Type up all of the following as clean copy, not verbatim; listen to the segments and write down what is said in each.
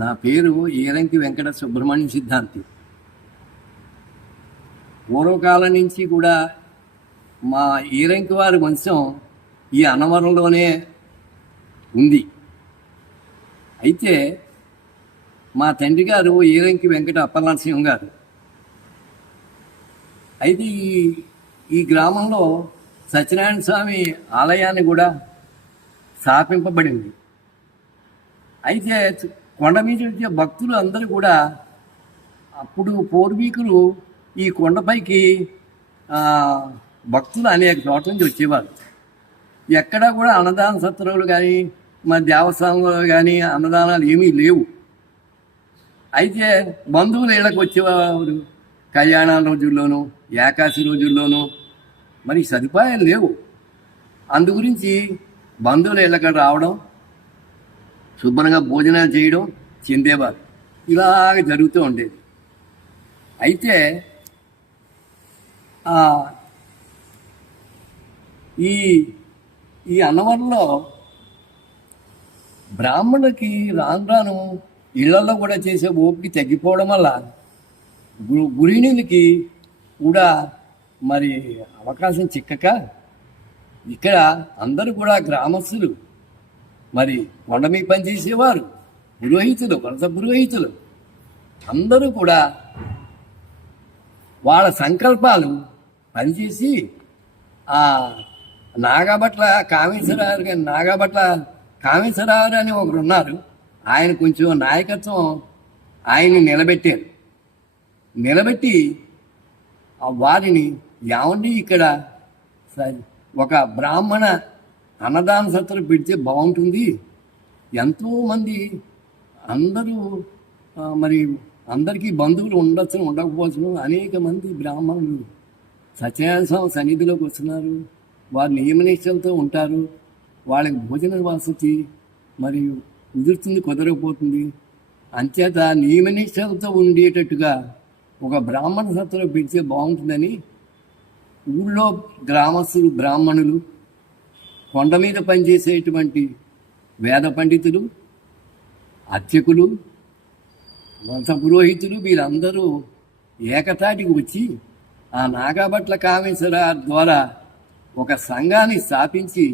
నా పేరు ఈరంకి వెంకట సుబ్రహ్మణ్య సిద్ధాంతి. పూర్వకాలం నుంచి కూడా మా ఈరంకి వారి వంశం ఈ అన్నవరంలోనే ఉంది. అయితే మా తండ్రి గారు ఈరంకి వెంకట అప్పలనరసింహం గారు. అయితే ఈ గ్రామంలో సత్యనారాయణ స్వామి ఆలయాన్ని కూడా స్థాపింపబడింది. అయితే కొండ మీద వచ్చే భక్తులు అందరూ కూడా అప్పుడు పూర్వీకులు ఈ కొండపైకి భక్తులు అనేక చోట్ల నుంచి వచ్చేవారు. ఎక్కడా కూడా అన్నదాన సత్రాలు కానీ మన దేవస్థానంలో కానీ అన్నదానాలు ఏమీ లేవు. అయితే బంధువులు ఇళ్ళకి వచ్చేవారు. కళ్యాణాల రోజుల్లోనూ ఏకాశి రోజుల్లోనూ మరి సదుపాయాలు లేవు. అందు గురించి బంధువులు ఇళ్ళకి రావడం, శుభ్రంగా భోజనాలు చేయడం చెందేవారు. ఇలాగ జరుగుతూ ఉండేది. అయితే ఈ అన్నవరంలో బ్రాహ్మణులకి రాను ఇళ్లలో కూడా చేసే ఓపిక తగ్గిపోవడం వల్ల గృహిణులకి కూడా మరి అవకాశం చిక్కక ఇక్కడ అందరూ కూడా గ్రామస్తులు, మరి కొండ మీద పనిచేసేవారు, పురోహితులు, వలస పురోహితులు అందరూ కూడా వాళ్ళ సంకల్పాలు పనిచేసి ఆ నాగభట్ల కామేశ్వరరావు అని ఒకరు ఉన్నారు. ఆయన కొంచెం నాయకత్వం ఆయన్ని నిలబెట్టి వారిని ఏమండి ఇక్కడ ఒక బ్రాహ్మణ అన్నదాన సత్రం పెడితే బాగుంటుంది, ఎంతోమంది అందరూ మరి అందరికీ బంధువులు ఉండకపోవచ్చు, అనేక మంది బ్రాహ్మణులు సత్యనారాయణ స్వామి సన్నిధిలోకి వస్తున్నారు, వారు నియమనిష్టలతో ఉంటారు, వాళ్ళకి భోజన వసతి మరియు కుదరకపోతుంది, అంచేత నియమనిష్టలతో ఉండేటట్టుగా ఒక బ్రాహ్మణ సత్రం పెడితే బాగుంటుందని ఊళ్ళో గ్రామస్తులు, బ్రాహ్మణులు, కొండ మీద పనిచేసేటువంటి వేద పండితులు, అర్చకులు, వంశ పురోహితులు వీళ్ళందరూ ఏకతాటికి వచ్చి ఆ నాగభట్ల కామేశ్వర ద్వారా ఒక సంఘాన్ని స్థాపించి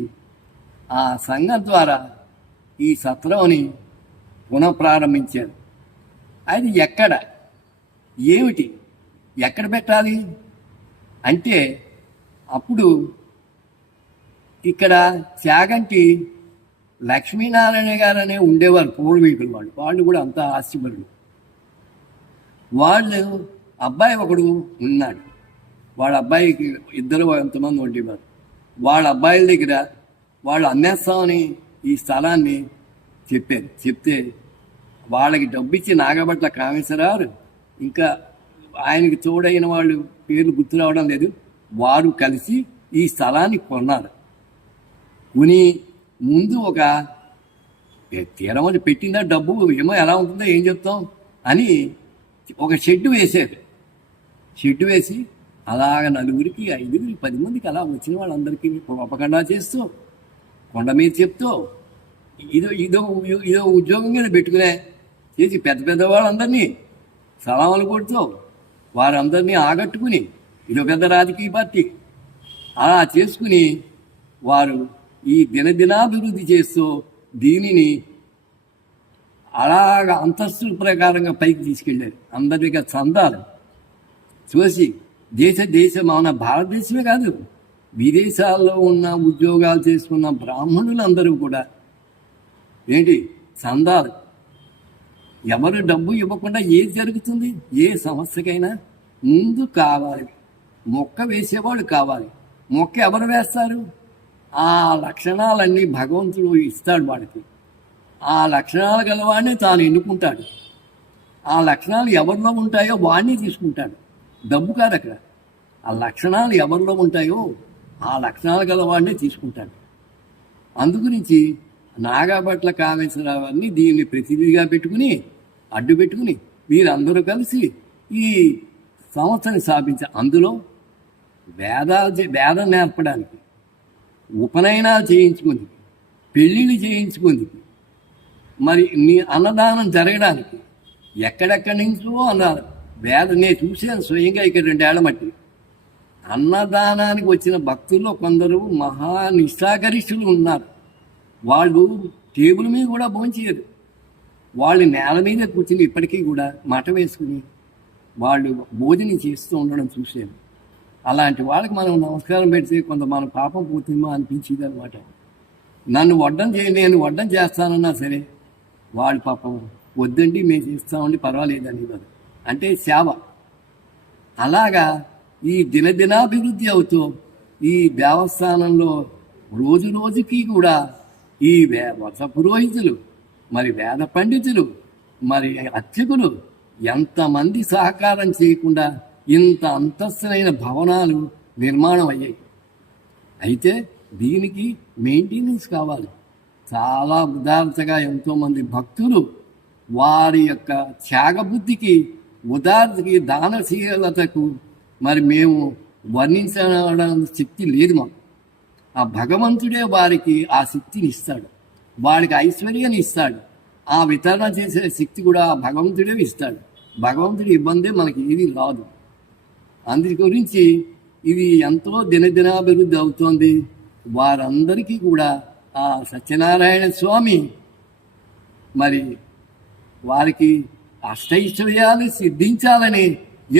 ఆ సంఘం ద్వారా ఈ సత్రంని పునఃప్రారంభించారు. అది ఎక్కడ పెట్టాలి అంటే అప్పుడు ఇక్కడ చాగంటి లక్ష్మీనారాయణ గారు అనే ఉండేవారు పూర్వీకులు. వాళ్ళు కూడా అంత ఆస్తిపరులు. వాళ్ళు అబ్బాయి ఒకడు ఉన్నాడు. వాళ్ళ అబ్బాయికి ఇద్దరు ఎంతమంది ఉండేవారు. వాళ్ళ అబ్బాయిల దగ్గర వాళ్ళు అమ్మేస్తామని ఈ స్థలాన్ని చెప్తే వాళ్ళకి డబ్బిచ్చి నాగభట్ల కామేశ్వరరావు ఇంకా ఆయనకి తోడైన వాళ్ళు పేర్లు గుర్తు రావడం లేదు, వారు కలిసి ఈ స్థలాన్ని కొన్నారు. కొని ముందు ఒక తీరమని పెట్టిందా డబ్బు ఏమో ఎలా ఉంటుందో ఏం చెప్తాం అని ఒక షెడ్ వేసారు. షెడ్ వేసి అలాగ 4, 5, 10 మందికి అలా వచ్చిన వాళ్ళందరికీ ఉపకండా చేస్తూ కొండ మీద చెప్తూ ఇదో ఉద్యోగం మీద పెట్టుకునే చేసి పెద్ద వాళ్ళందరినీ సలాములు కొడుతూ వారందరినీ ఆగట్టుకుని ఇదో పెద్ద రాజకీయ పార్టీ అలా చేసుకుని వారు ఈ దినదినాభివృద్ధి చేస్తూ దీనిని అలాగ అంతస్తుల ప్రకారంగా పైకి తీసుకెళ్ళారు. అందరికీ చందాలు చూసి మన భారతదేశమే కాదు విదేశాల్లో ఉన్న ఉద్యోగాలు చేసుకున్న బ్రాహ్మణులందరూ కూడా చందాలు. ఎవరు డబ్బు ఇవ్వకుండా ఏది జరుగుతుంది? ఏ సమస్యకైనా ముందు కావాలి, మొక్క వేసేవాడు కావాలి. మొక్క ఎవరు వేస్తారు? ఆ లక్షణాలన్నీ భగవంతుడు ఇస్తాడు వాడికి. ఆ లక్షణాలు గలవాడిని తాను ఎన్నుకుంటాడు. ఆ లక్షణాలు ఎవరిలో ఉంటాయో వాడిని తీసుకుంటాడు. డబ్బు కాదు అక్కడ. ఆ లక్షణాలు ఎవరిలో ఉంటాయో ఆ లక్షణాలు గలవాడినే తీసుకుంటాడు. అందుగురించి నాగభట్ల కామేశ్వరరావు దీన్ని ప్రతినిధిగా అడ్డు పెట్టుకుని వీరందరూ కలిసి ఈ సంస్థని స్థాపించారు. అందులో వేదం నేర్పడానికి, ఉపనయనాలు చేయించుకుంది, పెళ్ళిళ్ళు చేయించుకుంది, మరి నీ అన్నదానం జరగడానికి ఎక్కడెక్కడి నుంచో అన్నారు. నేను చూశాను స్వయంగా ఇక్కడ 2 ఏళ్ల మట్టి. అన్నదానానికి వచ్చిన భక్తుల్లో కొందరు మహా నిష్ఠాగరిష్ఠులు ఉన్నారు. వాళ్ళు టేబుల్ మీద కూడా భోంచేయరు. వాళ్ళు నేల మీద కూర్చుని ఇప్పటికీ కూడా మట వేసుకుని వాళ్ళు భోజనం చేస్తూ ఉండడం చూశాను. అలాంటి వాళ్ళకి మనం నమస్కారం పెడితే కొంత మన పాపం పోతుందో అనిపించింది అనమాట. నేను వడ్డం చేస్తానన్నా సరే వాళ్ళు పాపం వద్దండి మేము చేస్తామండి పర్వాలేదని కాదు, అంటే సేవ. అలాగా ఈ దినదినాభివృద్ధి అవుతూ ఈ దేవస్థానంలో రోజు రోజుకి కూడా ఈ వరుస పురోహితులు, మరి వేద పండితులు, మరి అర్చకులు ఎంతమంది సహకారం చేయకుండా ఇంత అంతస్తులైన భవనాలు నిర్మాణం అయ్యాయి. అయితే దీనికి మెయింటెనెన్స్ కావాలి. చాలా ఉదారతగా ఎంతోమంది భక్తులు వారి యొక్క త్యాగబుద్ధికి, ఉదారతకి, దానశీలతకు మరి మేము వర్ణించడం శక్తి లేదు మాకు. ఆ భగవంతుడే వారికి ఆ శక్తిని ఇస్తాడు, వాడికి ఐశ్వర్యాన్ని ఇస్తాడు. ఆ వితరణ చేసే శక్తి కూడా ఆ భగవంతుడే ఇస్తాడు. భగవంతుడి ఇబ్బందే మనకి ఏది రాదు. అందు గురించి ఇది ఎంతో దినదినాభివృద్ధి అవుతోంది. వారందరికీ కూడా ఆ సత్యనారాయణ స్వామి మరి వారికి అష్టైశ్వర్యాలు సిద్ధించాలని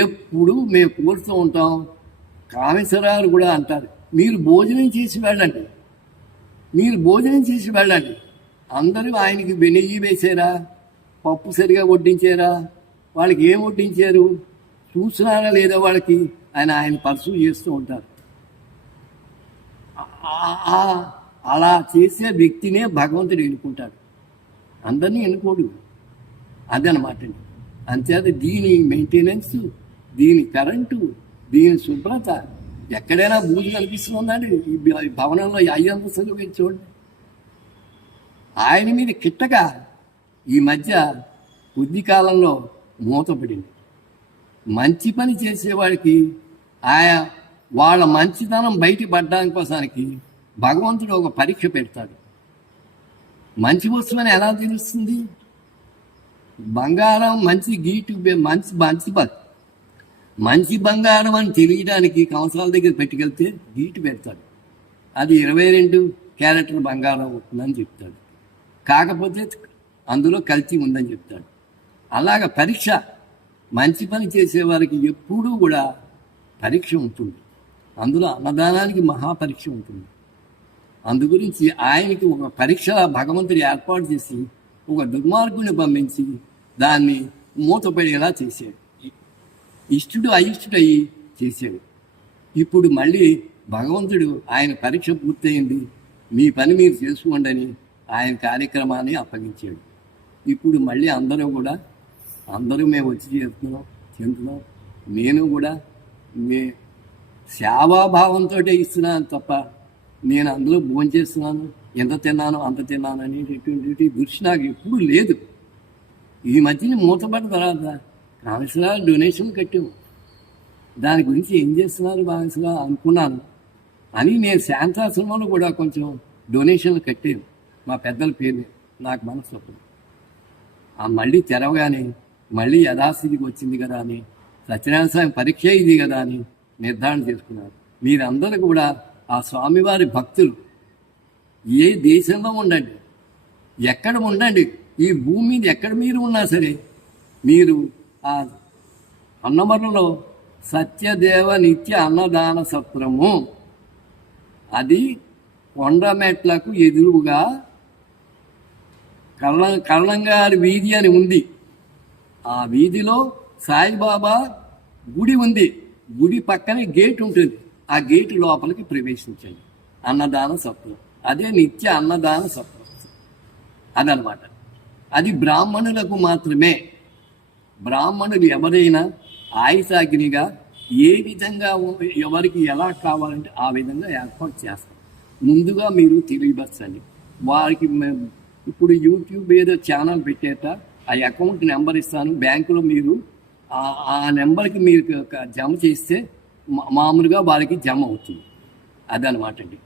ఎప్పుడు మేము కోరుతూ ఉంటాం. కామేశ్వరరావు కూడా అంటారు, మీరు భోజనం చేసి వెళ్ళండి, మీరు భోజనం చేసి వెళ్ళండి. అందరూ ఆయనకి నెయ్యి వేసారా, పప్పు సరిగా వడ్డించారా, వాళ్ళకి ఏం వడ్డించారు చూస్తున్నారా లేదా వాళ్ళకి ఆయన పర్సూ చేస్తూ ఉంటారు. అలా చేసే వ్యక్తినే భగవంతుడు ఎన్నుకుంటాడు, అందరినీ ఎన్నుకోడు. అదనమాట. అంతేత దీని మెయింటెనెన్స్, దీని కరెంటు, దీని శుభ్రత ఎక్కడైనా బూజు కనిపిస్తుందండి. ఈ భవనంలో 5 అంతస్తులు మీరు చూడండి. ఆయన మీద కిట్టగా ఈ మధ్య కొద్ది కాలంలో మూతపడింది. మంచి పని చేసేవాడికి వాళ్ళ మంచితనం బయట పడ్డానికి కోసానికి భగవంతుడు ఒక పరీక్ష పెడతాడు. మంచి వస్తువని ఎలా తెలుస్తుంది? బంగారం మంచి గీటు మంచి బంగారం అని తెలియడానికి కంసాల దగ్గర పెట్టుకెళ్తే గీటు పెడతాడు. అది 22 క్యారెట్ల బంగారం అవుతుందని చెప్తాడు. కాకపోతే అందులో కల్తీ ఉందని చెప్తాడు. అలాగ పరీక్ష, మంచి పని చేసేవారికి ఎప్పుడూ కూడా పరీక్ష ఉంటుంది. అందులో అన్నదానానికి మహాపరీక్ష ఉంటుంది. అందు గురించి ఆయనకి ఒక పరీక్ష భగవంతుడు ఏర్పాటు చేసి ఒక దుర్మార్గుని పంపించి దాన్ని మూతపడేలా చేశాడు. ఇష్టుడు అయిష్టుడయి చేశాడు. ఇప్పుడు మళ్ళీ భగవంతుడు ఆయన పరీక్ష పూర్తయింది, మీ పని మీరు చేసుకోండి అని ఆయన కార్యక్రమాన్ని అప్పగించాడు. ఇప్పుడు మళ్ళీ అందరూ మేము వచ్చి చెందుతున్నాం. నేను కూడా సేవాభావంతో ఇస్తున్నాను తప్ప నేను అందులో భోంచేస్తున్నాను, ఎంత తిన్నాను అంత తిన్నాను అనేటటువంటి దృష్టి నాకు ఎప్పుడూ లేదు. ఈ మధ్యన మూతపడ్డ తర్వాత కామేశ్వరరావు డొనేషన్ కట్టాము, దాని గురించి ఏం చేస్తున్నారు కామేశ్వరరావు అనుకున్నాను అని నేను శాంతాశ్రమంలో కూడా కొంచెం డొనేషన్లు కట్టాను మా పెద్దల పేరు. నాకు మనసు తప్పదు. మళ్ళీ తెరవగానే మళ్ళీ యథాస్థితికి వచ్చింది కదా అని, సత్యనారాయణ స్వామి పరీక్ష ఇది కదా అని నిర్ధారణ చేసుకున్నారు. మీరందరూ కూడా ఆ స్వామివారి భక్తులు ఏ దేశంలో ఉండండి, ఎక్కడ ఉండండి, ఈ భూమి మీద ఎక్కడ మీరు ఉన్నా సరే, మీరు ఆ అన్నమరలో సత్యదేవ నిత్య అన్నదాన సత్రము, అది కొండమెట్లకు ఎదురుగా కళ్ళంగారి వీధి అని ఉంది. ఆ వీధిలో సాయిబాబా గుడి ఉంది. గుడి పక్కనే గేట్ ఉంటుంది. ఆ గేటు లోపలికి ప్రవేశించండి. అన్నదాన సత్రం, అదే నిత్య అన్నదాన సత్రం. అదనమాట. అది బ్రాహ్మణులకు మాత్రమే. బ్రాహ్మణులు ఎవరైనా ఆయుసాగ్నిగా ఏ విధంగా ఎవరికి ఎలా కావాలంటే ఆ విధంగా ఏర్పాటు చేస్తాం. ముందుగా మీరు తెలియపరచండి వారికి. ఇప్పుడు యూట్యూబ్ ఏదో ఛానల్ పెట్టేట ఆ అకౌంట్ నెంబర్ ఇస్తాను, బ్యాంకులో మీరు ఆ నెంబర్కి మీరు జమ చేస్తే మామూలుగా వారికి జమ అవుతుంది. అదనమాట అండి.